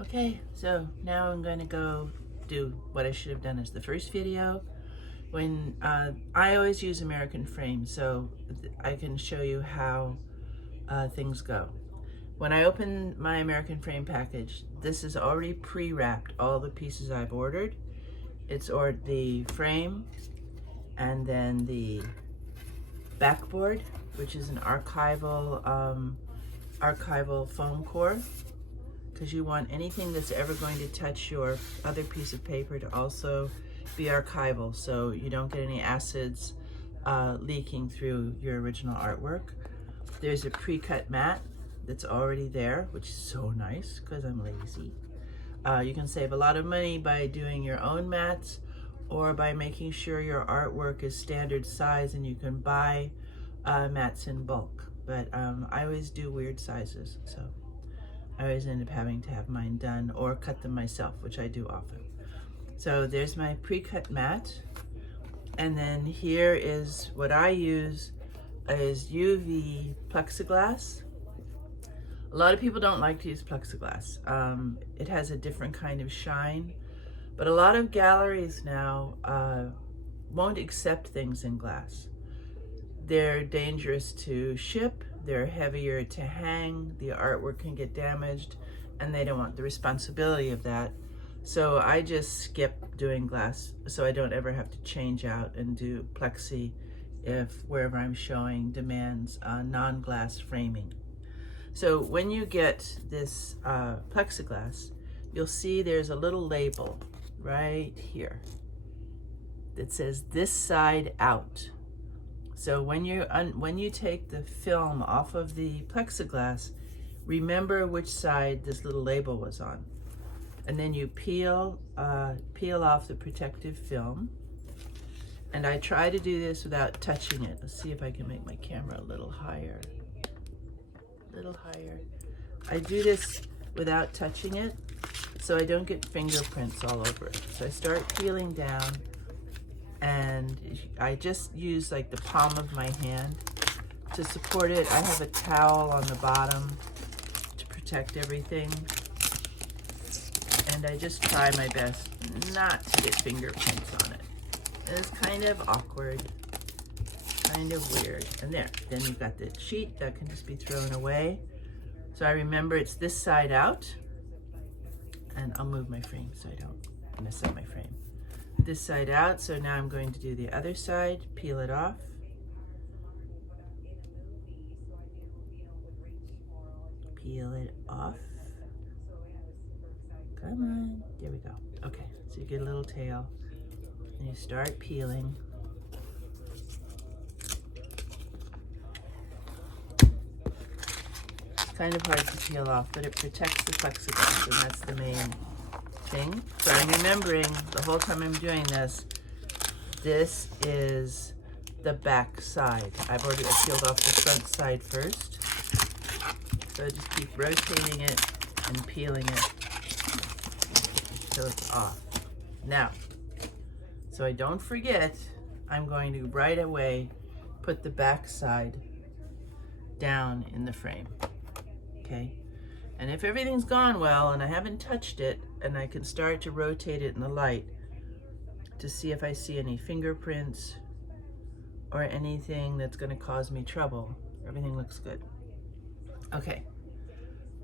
Okay, so now I'm going to go do what I should have done as the first video. When I always use American Frame, so I can show you how things go. When I open my American Frame package, this is already pre-wrapped, all the pieces I've ordered. It's the frame, and then the backboard, which is an archival foam core, because you want anything that's ever going to touch your other piece of paper to also be archival, so you don't get any acids leaking through your original artwork. There's a pre-cut mat that's already there, which is so nice because I'm lazy. You can save a lot of money by doing your own mats, or by making sure your artwork is standard size and you can buy mats in bulk. But I always do weird sizes, so I always end up having to have mine done or cut them myself, which I do often. So there's my pre-cut mat. And then here is what I use is UV plexiglass. A lot of people don't like to use plexiglass. It has a different kind of shine, but a lot of galleries now won't accept things in glass. They're dangerous to ship, they're heavier to hang, the artwork can get damaged, and they don't want the responsibility of that. So I just skip doing glass, so I don't ever have to change out and do plexi if wherever I'm showing demands non-glass framing. So when you get this plexiglass, you'll see there's a little label right here that says "this side out." So when you take the film off of the plexiglass, remember which side this little label was on, and then you peel off the protective film. And I try to do this without touching it. Let's see if I can make my camera a little higher. I do this without touching it so I don't get fingerprints all over it. So I start peeling down, and I just use like the palm of my hand to support it. I have a towel on the bottom to protect everything, and I just try my best not to get fingerprints on it. And it's kind of awkward, kind of weird. And there, then you've got the sheet that can just be thrown away. So I remember it's this side out, and I'll move my frame so I don't mess up my frame. This side out, so now I'm going to do the other side, peel it off. Peel it off. Come on, there we go. Okay, so you get a little tail, and you start peeling. It's kind of hard to peel off, but it protects the plexiglass, and that's the main thing. So I'm remembering the whole time I'm doing this, this is the back side. I've already peeled off the front side first. So I just keep rotating it and peeling it till it's off. Now, so I don't forget, I'm going to right away put the back side down in the frame, okay? And if everything's gone well and I haven't touched it, and I can start to rotate it in the light to see if I see any fingerprints or anything that's going to cause me trouble. Everything looks good. Okay,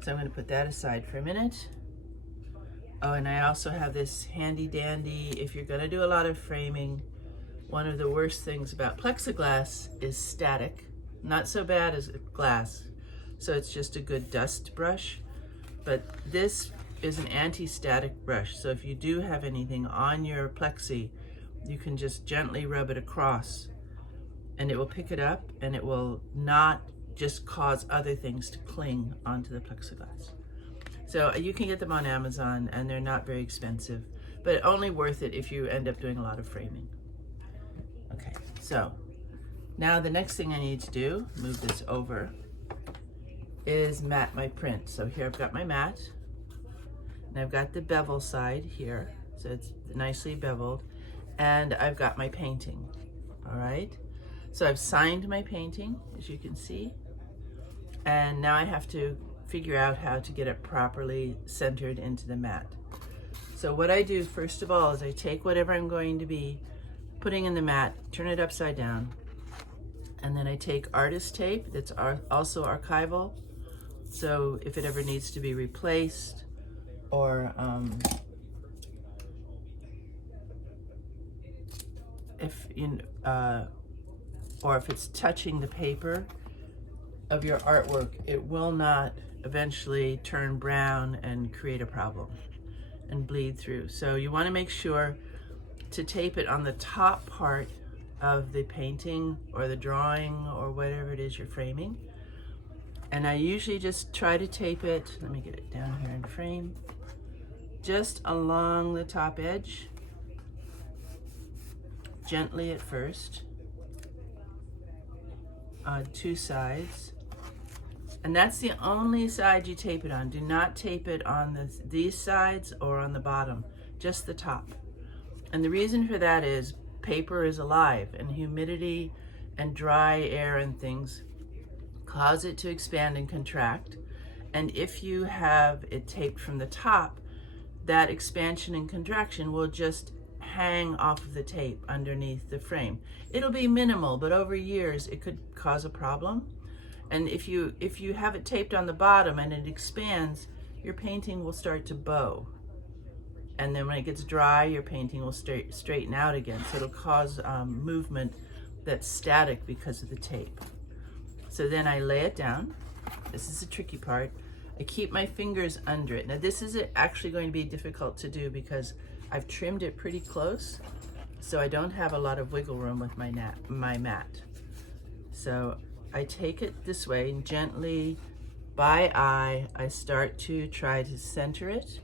so I'm going to put that aside for a minute. Oh, and I also have this handy dandy, if you're going to do a lot of framing, one of the worst things about plexiglass is static. Not so bad as glass, so it's just a good dust brush. But this is an anti-static brush, so if you do have anything on your plexi, you can just gently rub it across, and it will pick it up, and it will not just cause other things to cling onto the plexiglass. So you can get them on Amazon, and they're not very expensive, but only worth it if you end up doing a lot of framing. Okay, so now the next thing I need to do, move this over, is mat my print. So here I've got my mat, and I've got the bevel side here, so it's nicely beveled, and I've got my painting. All right, so I've signed my painting, as you can see, and now I have to figure out how to get it properly centered into the mat. So what I do first of all is I take whatever I'm going to be putting in the mat, turn it upside down, and then I take artist tape that's also archival. So if it ever needs to be replaced, or if it's touching the paper of your artwork, it will not eventually turn brown and create a problem and bleed through. So you want to make sure to tape it on the top part of the painting or the drawing or whatever it is you're framing. And I usually just try to tape it, let me get it down here in frame, just along the top edge, gently at first, on two sides. And that's the only side you tape it on. Do not tape it on these sides or on the bottom, just the top. And the reason for that is paper is alive, and humidity and dry air and things cause it to expand and contract. And if you have it taped from the top, that expansion and contraction will just hang off of the tape underneath the frame. It'll be minimal, but over years it could cause a problem. And if you have it taped on the bottom and it expands, your painting will start to bow. And then when it gets dry, your painting will straighten out again. So it'll cause movement that's static because of the tape. So then I lay it down. This is the tricky part. I keep my fingers under it. Now this is actually going to be difficult to do because I've trimmed it pretty close, so I don't have a lot of wiggle room with my mat. So I take it this way and gently, by eye, I start to try to center it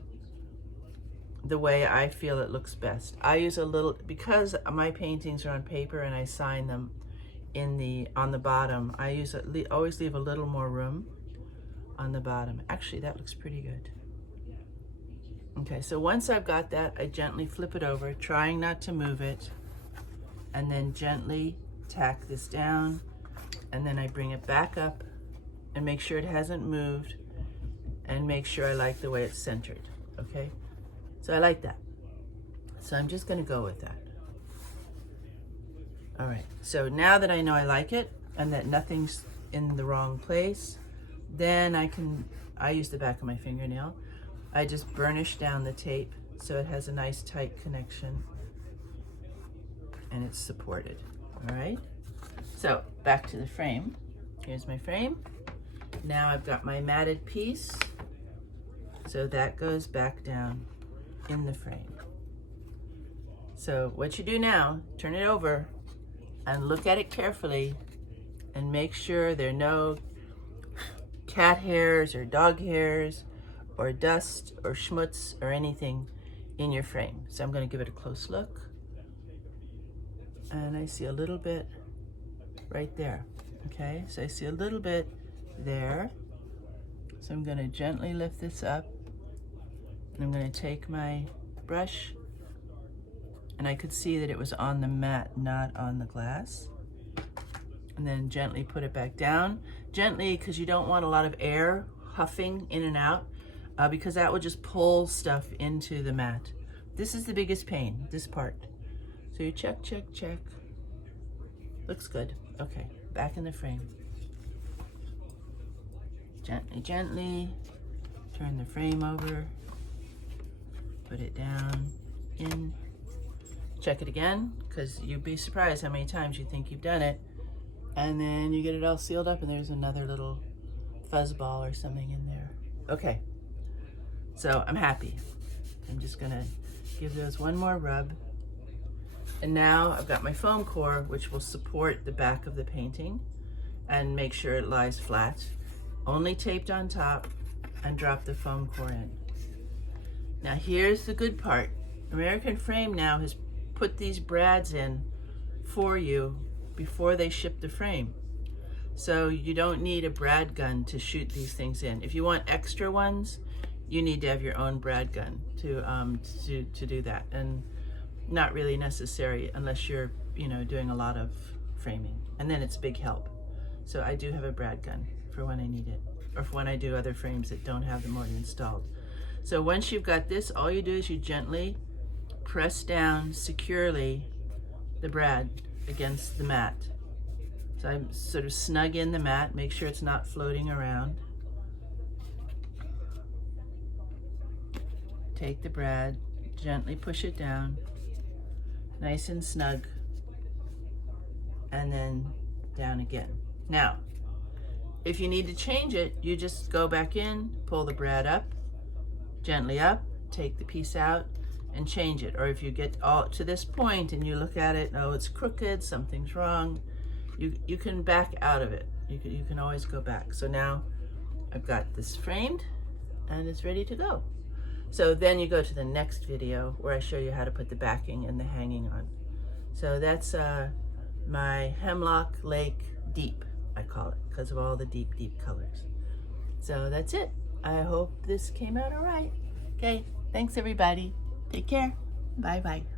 the way I feel it looks best. I use a little, because my paintings are on paper and I sign them on the bottom, I always leave a little more room on the bottom. Actually, that looks pretty good. Okay, so once I've got that, I gently flip it over, trying not to move it, and then gently tack this down, and then I bring it back up and make sure it hasn't moved, and make sure I like the way it's centered, okay? So I like that. So I'm just gonna go with that. All right, so now that I know I like it and that nothing's in the wrong place, then I use the back of my fingernail. I just burnish down the tape so it has a nice tight connection and it's supported, all right? So back to the frame. Here's my frame. Now I've got my matted piece, so that goes back down in the frame. So what you do now, turn it over and look at it carefully and make sure there are no cat hairs or dog hairs or dust or schmutz or anything in your frame. So I'm going to give it a close look. And I see a little bit right there. Okay, so I see a little bit there. So I'm going to gently lift this up. And I'm going to take my brush, and I could see that it was on the mat, not on the glass. And then gently put it back down. Gently, because you don't want a lot of air huffing in and out, because that will just pull stuff into the mat. This is the biggest pain, this part. So you check, check, check. Looks good. Okay, back in the frame. Gently, gently, turn the frame over, put it down, in. Check it again, because you'd be surprised how many times you think you've done it, and then you get it all sealed up and there's another little fuzz ball or something in there. Okay, so I'm happy. I'm just gonna give those one more rub. And now I've got my foam core, which will support the back of the painting and make sure it lies flat. Only taped on top, and drop the foam core in. Now here's the good part. American Frame now has put these brads in for you before they ship the frame. So you don't need a brad gun to shoot these things in. If you want extra ones, you need to have your own brad gun to do that. And not really necessary unless you're, doing a lot of framing. And then it's a big help. So I do have a brad gun for when I need it. or for when I do other frames that don't have them already installed. So once you've got this, all you do is you gently press down securely the brad against the mat. So I sort of snug in the mat, make sure it's not floating around. Take the brad, gently push it down, nice and snug, and then down again. Now, if you need to change it, you just go back in, pull the brad up, gently up, take the piece out, and change it. Or if you get all to this point and you look at it, oh, it's crooked, something's wrong, you can back out of it. You can always go back. So now I've got this framed and it's ready to go. So then you go to the next video where I show you how to put the backing and the hanging on. So that's my Hemlock Lake Deep, I call it, because of all the deep, deep colors. So that's it. I hope this came out all right. Okay, thanks everybody. Take care. Bye-bye.